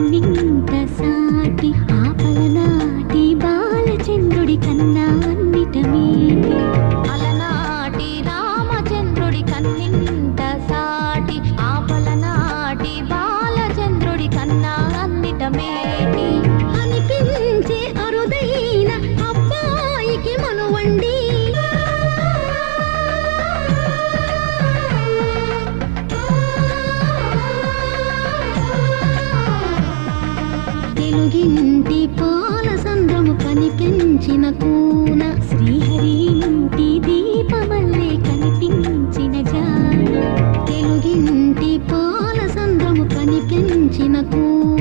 కన్నింత సాటి ఆపలనాటి బాలచంద్రుడి కన్నా అన్నిట మేటి అలనాటి రామచంద్రుడి కన్నింత సాటి ఆపలనాటి బాలచంద్రుడి కన్నా అన్నిట మేటి అనిపించే అరుదైన అబ్బాయికి మనువండి తెలుగింటి పాల సంద్రము కనిపించిన